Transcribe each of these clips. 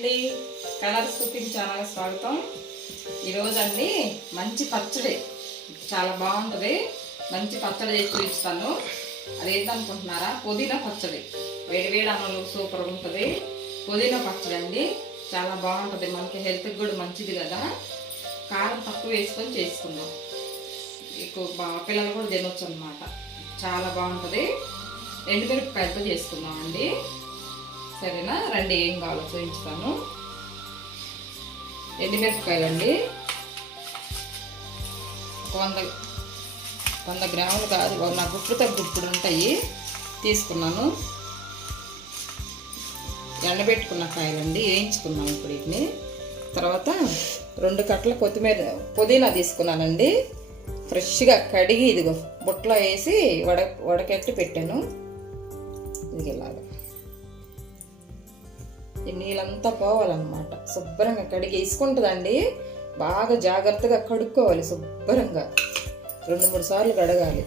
అండి, colours cooking channel స్వాగతం. ఈరోజు అండి మంచి పచ్చడి, చాలా బాగుంటుంది. మంచి పచ్చడి చేసి చూపిస్తాను. అదేంటనుకుంటున్నారా? పుదీనా పచ్చడి. వేడివేడి అన్నంలో సూపర్ ఉంటుంది. పుదీనా పచ్చడి అండి చాలా బాగుంటుంది. మనకి హెల్త్కి కూడా మంచిది కదా. కారం తక్కువ వేసుకొని చేసుకుందాం. ఎక్కువ పిల్లలు కూడా తినొచ్చు అన్నమాట. చాలా బాగుంటుంది. ఎండుమిరపకాయలతో చేసుకుందాం అండి. సరేనా? రండి, ఏం కావాలో చూపించుతాను. ఎండుమిరపకాయలు అండి 100 గ్రాములు కాదు, నా గుప్పుడు గుప్పుడు ఉంటాయి, తీసుకున్నాను. ఎండబెట్టుకున్న కాయలండి, వేయించుకున్నాం ఇప్పుడు వీటిని. తర్వాత 2 కట్టల కొత్తిమీర పుదీనా తీసుకున్నానండి. ఫ్రెష్గా కడిగి ఇదిగో బుట్టలో వేసి వడకెట్టి పెట్టాను. ఇది ఇలాగా ఈ నీళ్ళంతా పోవాలన్నమాట. శుభ్రంగా కడిగి వేసుకుంటుందండి. బాగా జాగ్రత్తగా కడుక్కోవాలి. శుభ్రంగా 2-3 సార్లు కడగాలి.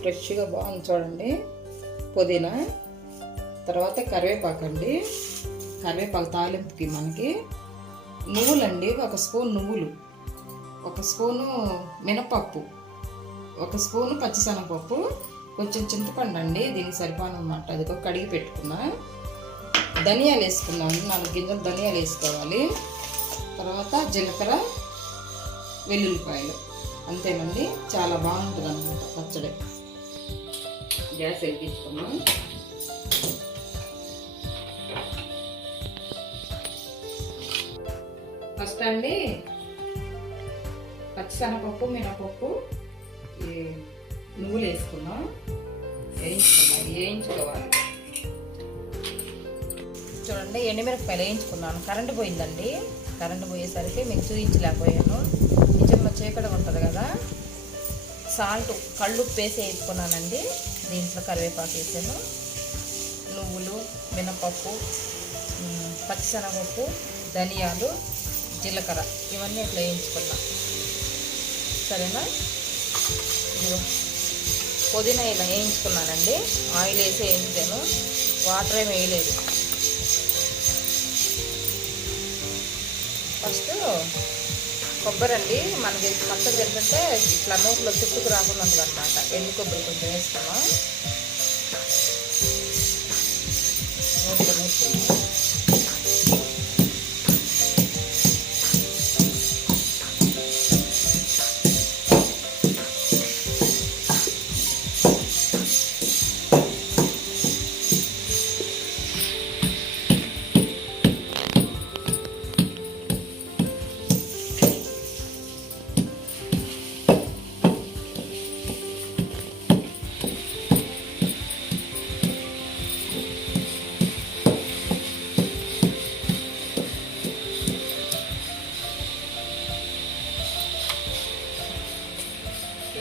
ఫ్రెష్గా బాగుంది చూడండి పుదీనా. తర్వాత కరివేపాకు అండి. కరివేపాకు తాలింపుకి మనకి నువ్వులండి, 1 స్పూన్ నువ్వులు, 1 స్పూను మినపప్పు, 1 స్పూను పచ్చిశనగపప్పు, కొంచెం చింతపండు అండి, దీనికి సరిపోనమాట. అది కడిగి పెట్టుకున్నా. ధనియాలు వేసుకున్నాను, 4 గింజలు ధనియాలు వేసుకోవాలి. తర్వాత జీలకర్ర, వెల్లుల్లిపాయలు. అంతేనండి, చాలా బాగుంటుంది అన్నమాట పచ్చడి. గ్యాస్ వెలిగించుకున్నాం. ఫస్ట్ అండి పచ్చిశనగపప్పు, మినపప్పు, నువ్వులు వేసుకున్నాం. వేయించుకోవాలి. చూడండి, ఎండుమిరపకాయలు వేయించుకున్నాను. కరెంటు పోయిందండి. కరెంటు పోయేసరికి మీకు చూపించలేకపోయాను. కిచెన్లో చీకటి ఉంటుంది కదా. సాల్ట్, కళ్ళుప్పు వేసి వేసుకున్నానండి. దీంట్లో కరివేపాకు వేసాను. నువ్వులు, మినపప్పు, పచ్చిశనగపప్పు, ధనియాలు, జీలకర్ర, ఇవన్నీ ఇట్లా వేయించుకున్నా. సరేనా? ఇదిగో పుదీనా ఇలా వేయించుకున్నానండి. ఆయిల్ వేసి వేయించాను, వాటర్ ఏమి వేయలేదు. ఫస్ట్ కొబ్బరి అండి, మనకి పచ్చడి తింటుంటే ఇట్లా నోట్లో చుట్టుకు రాకుండా ఉంటుంది అనమాట. ఎండు కొబ్బరి కొంచెం వేసుకున్నాం. నోట్లో నూరుకున్నాం.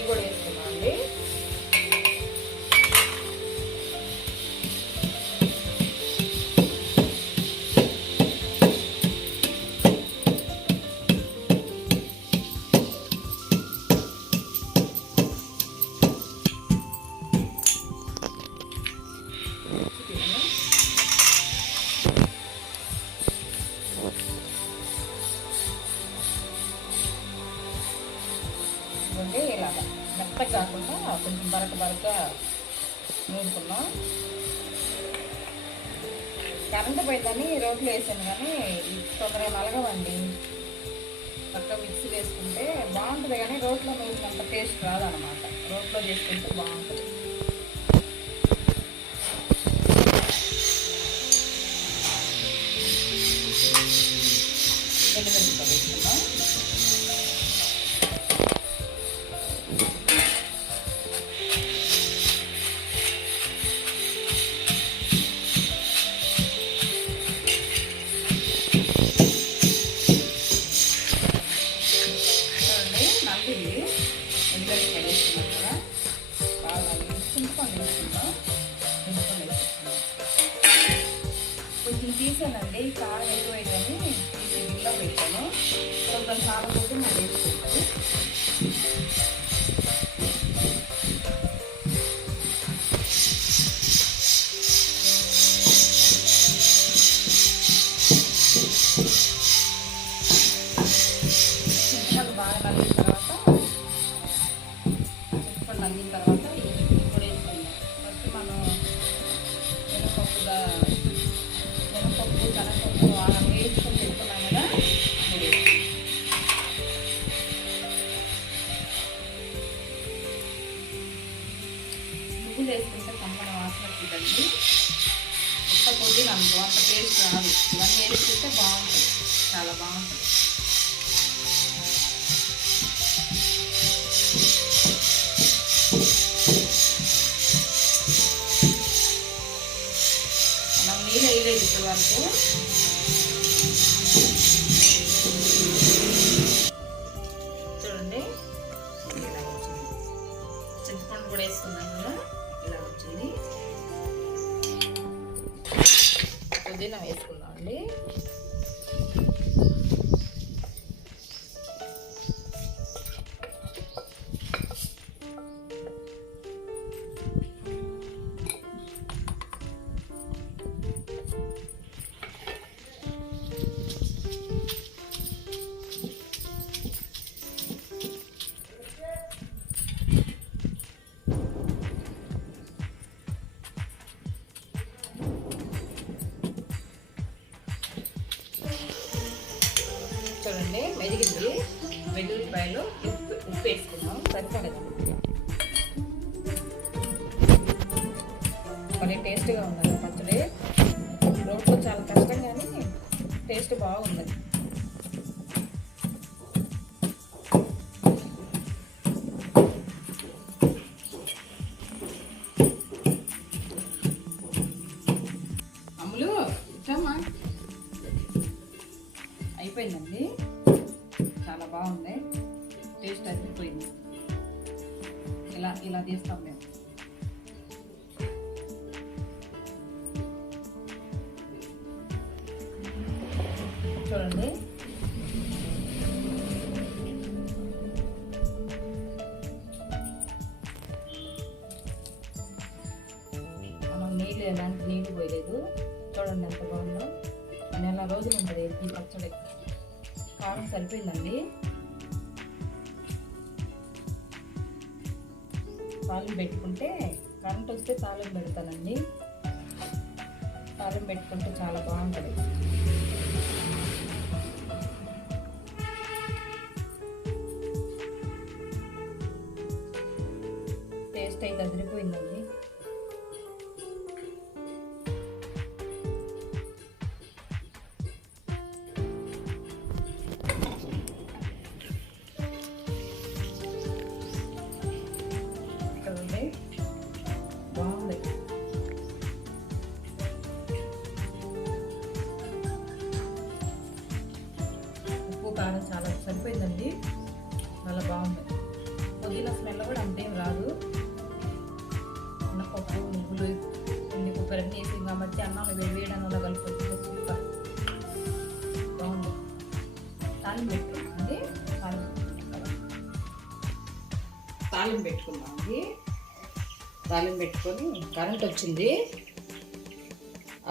కూడా వేసుకున్నాం అండి. ఇలాగా మెత్తగా కాకుండా కొంచెం బరక నూరుకున్నాం. కరెంటు పోయిందని రోట్లో వేసాను, కానీ తొందరగా నలగవండి. చక్కగా మిక్సీ వేసుకుంటే బాగుంటుంది, కానీ రోట్లో నూరినంత టేస్ట్ రాదనమాట. రోట్లో చేసుకుంటే బాగుంటుంది. ఎండుమిరపకాయలు వేసుకున్నాం. కొంచెం తీసానండి, కారం ఎక్కువైందని తీసి గిన్నెలో పెట్టాను. కొంచెం కారం కొట్టి మళ్ళీ వేసుకుంటాను. నువ్వులు వేసుకుంటే కమ్మన వాసన వచ్చిందండి. ఎంత పుదీనా అనుకో అంత టేస్ట్ రాదు. ఇవన్నీ వేసుకుంటే బాగుంటుంది, చాలా బాగుంటుంది. మనం నీళ్ళు వేయలేదు ఇప్పుడు వరకు. చూడండి ఇలా వచ్చింది. చింతపండు కూడా వేసుకున్నాం కదా, ఇలా వచ్చింది. పుదీనా వేసుకున్నాం అండి. చూడండి మెదిగింది. వెల్లుల్లిపాయలు ఉప్పు వేసుకున్నాం, సరిపడదు. మరి టేస్ట్గా ఉన్నది పచ్చడి. రోట్లో చాలా కష్టం కానీ టేస్ట్ బాగుంది. అమ్ములు ఇచ్చమ్మా. అయిపోయిందండి, చాలా బాగుంది, టేస్ట్ అయిపోయింది. ఇలా ఇలా తీస్తాం మేము. చూడండి మనం నీళ్ళు ఎలాంటి నీళ్ళు పోయలేదు. చూడండి ఎంత బాగుందో. నెల రోజులు ఉంటుంది ఈ పచ్చడి. కారం సరిపోయిందండి. తాలింపు పెట్టుకుంటే, కరెంట్ వస్తే తాలింపు పెడతానండి. తాలింపు పెట్టుకుంటే చాలా బాగుంటుంది. టేస్ట్ అయితే అదిరిపోయిందండి. బాగుంది. ఉప్పు కారం చాలా సరిపోయిందండి, చాలా బాగుంది. పుదీనా స్మెల్ కూడా అంతేం రాదు. పప్పు నువ్వులు ఎన్ని కొబ్బరి అన్నీ వేసి కాబట్టి అన్నం వేయడంలో కలుపుతుంది. సూపర్ బాగుంది. తాలింపు పెట్టుకున్నామండి. తాలింపు పెట్టుకున్నామండి. తాలింపు పెట్టుకొని కరెంట్ వచ్చింది.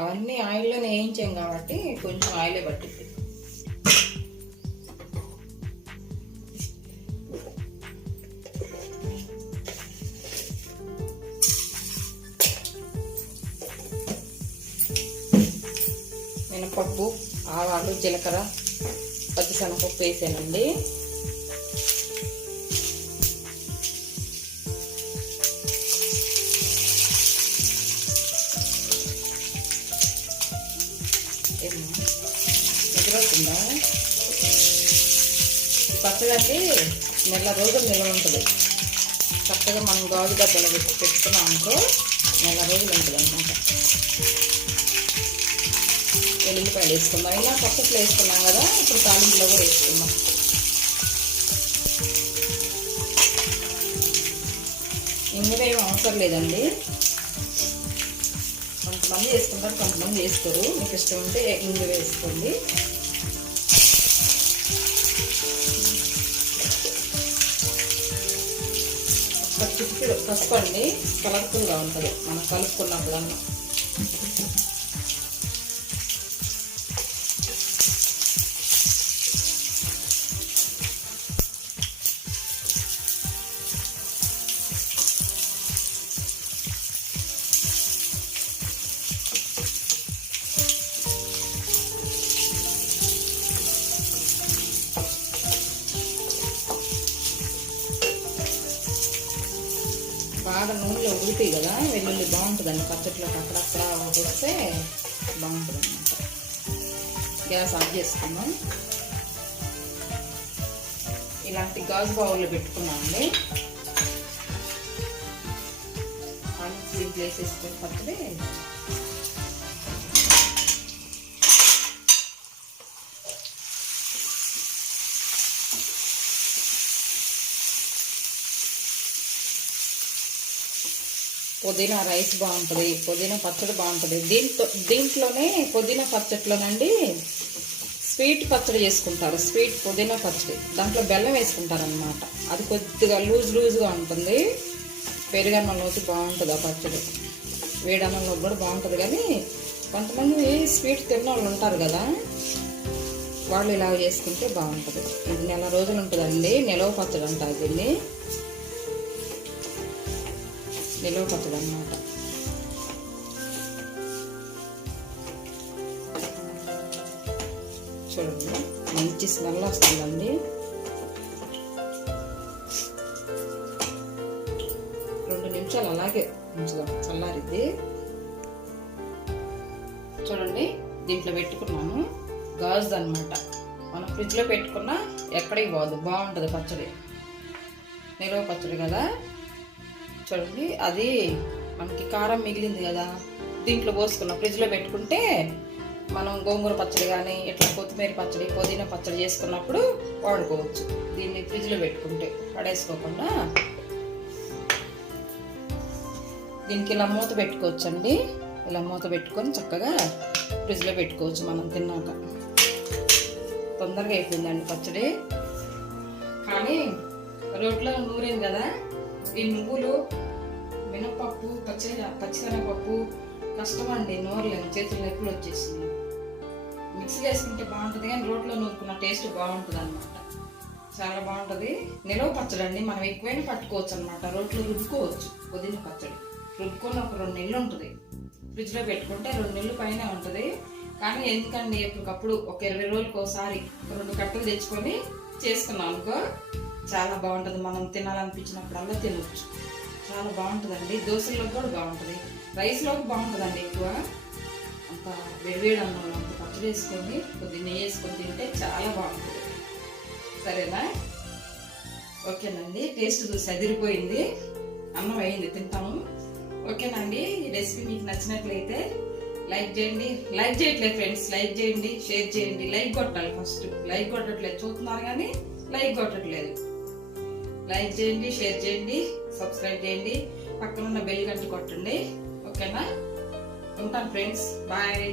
అవన్నీ ఆయిల్లోనే వేయించాం కాబట్టి కొంచెం ఆయిలే పట్టింది. మినపప్పు, ఆవాలు, జీలకర్ర, పచ్చిశనగపప్పు వేసానండి. ఎదురవుతుందా? పచ్చడి నెల రోజులు నిల్వ ఉంటుంది. చక్కగా మనం గాజు డబ్బాలో పెట్టుకున్నాం అనుకో నెల రోజులు ఉంటుంది అన్నమాట. వెల్లుల్లిపాయలు వేసుకుందాం. ఇలా పచ్చట్లో వేసుకున్నాం కదా, ఇప్పుడు తాలింపులో కూడా వేసుకుందాం. ఇంగువ ఏం అవసరం లేదండి. కొంతమంది వేసుకుంటారు, కొంతమంది వేసుకోరు. మీకు ఇష్టం ఉంటే ఇంగువ వేసుకోండి. ఒక చిటికెడు పసుపు అండి, కలర్ఫుల్గా ఉంటుంది మనం కలుపుకున్నప్పుడన్నా. బాగా బాగా నూనెలో ఉడుతాయి కదా, వెల్లుల్లి బాగుంటుందండి పచ్చట్లోకి. అక్కడక్కడ వస్తే బాగుంటుంది అన్నమాట. గ్యాస్ ఆఫ్ చేసుకున్నాం. ఇలాంటి గాజు బౌల్లో పెట్టుకున్నామండి. దీంట్లో వేసేసుకొని పచ్చడి పుదీనా రైస్ బాగుంటుంది, పుదీనా పచ్చడి బాగుంటుంది. దీంట్లోనే పుదీనా పచ్చడిలోనండి స్వీట్ పచ్చడి చేసుకుంటారు. స్వీట్ పుదీనా పచ్చడి, దాంట్లో బెల్లం వేసుకుంటారు అన్నమాట. అది కొద్దిగా లూజ్గా ఉంటుంది. పెరుగన్నంలోకి బాగుంటుంది ఆ పచ్చడి, వేడన్నంలో కూడా బాగుంటుంది. కానీ కొంతమంది స్వీట్ తిన్న వాళ్ళు ఉంటారు కదా, వాళ్ళు ఇలా చేసుకుంటే బాగుంటుంది. ఇది నెల రోజులు ఉంటుందండి. నిలవ పచ్చడి అంటారు దీన్ని, నిలవ పచ్చడి అన్నమాట. చూడండి మంచి స్మెల్ వస్తుందండి. 2 నిమిషాలు అలాగే ఉంచుదాం, చల్లారిద్ది. చూడండి దీంట్లో పెట్టుకున్నాను. గాజు అనమాట. మనం ఫ్రిడ్జ్లో పెట్టుకున్నా ఎక్కడికి పోదు, బాగుంటుంది పచ్చడి. నిలవ పచ్చడి కదా. చూడండి అది మనకి కారం మిగిలింది కదా, దీంట్లో పోసుకున్నాం. ఫ్రిడ్జ్లో పెట్టుకుంటే మనం గోంగూర పచ్చడి కానీ ఇట్లా కొత్తిమీర పచ్చడి, పుదీనా పచ్చడి చేసుకున్నప్పుడు వాడుకోవచ్చు. దీన్ని ఫ్రిడ్జ్లో పెట్టుకుంటే పడేసుకోకుండా దీనికి ఇలా మూత పెట్టుకోవచ్చండి. ఇలా మూత పెట్టుకొని చక్కగా ఫ్రిడ్జ్లో పెట్టుకోవచ్చు మనం తిన్నాక. తొందరగా అయిపోయిందండి పచ్చడి. కానీ రోట్లో నూరేం కదా, ఈ నువ్వులు, మినపప్పు, పచ్చిశనగపప్పు కష్టం అండి, నూరలేము, చేతులు నొప్పులు వచ్చేసింది. మిక్సీ వేసుకుంటే బాగుంటుంది, కానీ రోట్లో నూరుకున్న టేస్ట్ బాగుంటుంది అనమాట. చాలా బాగుంటుంది. నిలవ పచ్చడి అండి, మనం ఎక్కువైనా పట్టుకోవచ్చు అనమాట. రోట్లో రుబ్బుకోవచ్చు. పుదీనా పచ్చడి రుబ్బుకొని ఒక 2 నెలలు ఉంటుంది. ఫ్రిడ్జ్లో పెట్టుకుంటే 2 నెలలు పైన ఉంటుంది. కానీ ఎందుకండి ఎప్పటికప్పుడు ఒక 20 రోజులకు ఒకసారి 2 కట్టలు తెచ్చుకొని చేసుకున్నాం అనుకో, చాలా బాగుంటుంది. మనం తినాలనిపించినప్పుడల్లా తినవచ్చు. చాలా బాగుంటుందండి. దోశల్లోకి కూడా బాగుంటుంది, రైస్లోకి బాగుంటుందండి. ఎక్కువ అంత వేడివేడి అన్నంలో అంత పచ్చడి వేసుకొని కొద్దిగా నెయ్యి వేసుకొని తింటే చాలా బాగుంటుంది. సరేనా? ఓకేనండి. టేస్ట్ చూసి అదిరిపోయింది. అన్నం అయింది, తింటాము. ఓకేనండి. ఈ రెసిపీ మీకు నచ్చినట్లయితే లైక్ చేయండి. లైక్ చేయట్లేదు ఫ్రెండ్స్, లైక్ చేయండి, షేర్ చేయండి. లైక్ కొట్టాలి ఫస్ట్. లైక్ కొట్టట్లేదు, చూస్తున్నారు కానీ లైక్ కొట్టట్లేదు. లైక్ చేయండి, షేర్ చేయండి, సబ్స్క్రైబ్ చేయండి, పక్కన ఉన్న బెల్ గంట కొట్టండి. ఓకేనా? ఉంటాను ఫ్రెండ్స్, బాయ్.